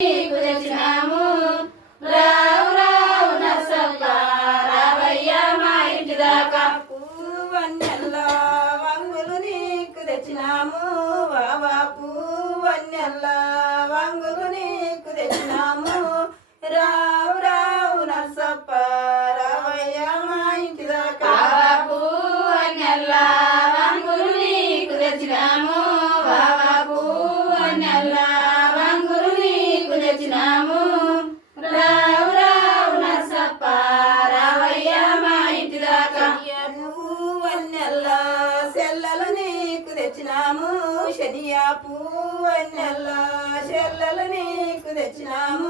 నీకు తెచ్చినాము రావు రావు నర్సప్ప రావయ్య మా ఇంటి దాకా పువ్వన్నెల్ల వంగులు నీకు తెచ్చినాము బాబా పువ్వన్నెల్ల వంగులు నీకు తెచ్చినాము రావు రావు నర్సప్ప రావయ్య మా ఇంటి దాకా పువ్వన్నెల్ల వంగులు నీకు తెచ్చినాము బాబా పువ్వన్నెల్ల వంగులు నీకు తెచ్చినాము రావు రావు నర్సప్ప రావయ్య మా ఇంటి దాకా పువ్వన్నెల్ల సెల్లలు నీకు తెచ్చినాము శనియా పువ్వన్నెల్ల చెల్లలు నీకు తెచ్చినాము